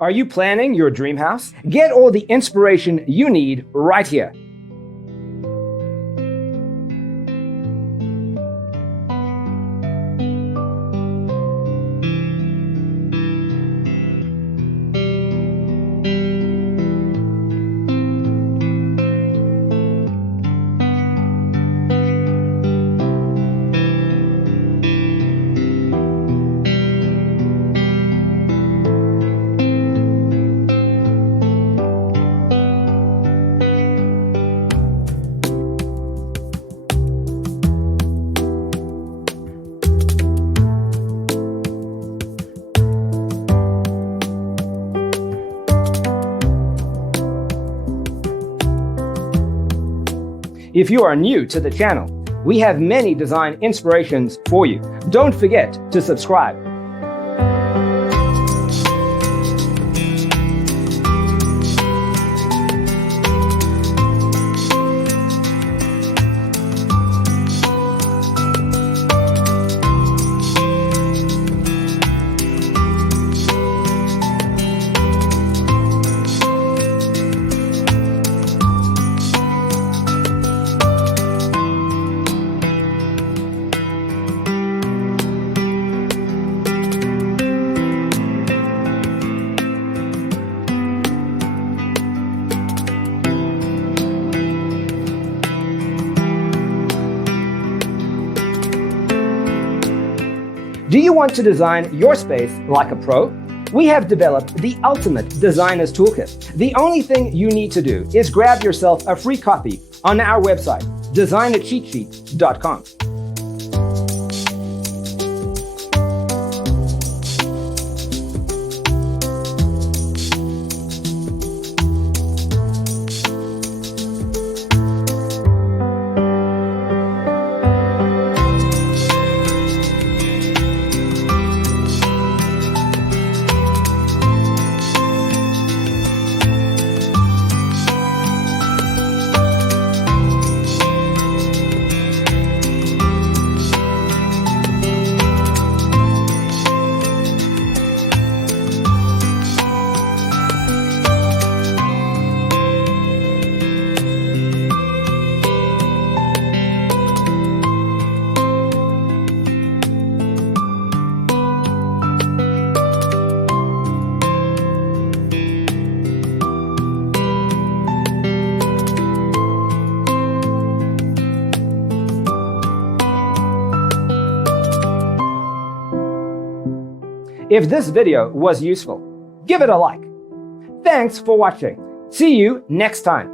Are you planning your dream house? Get all the inspiration you need right here. If you are new to the channel, we have many design inspirations for you. Don't forget to subscribe. Do you want to design your space like a pro? We have developed the ultimate designer's toolkit. The only thing you need to do is grab yourself a free copy on our website, designercheatsheet.com. If this video was useful, give it a like. Thanks for watching. See you next time.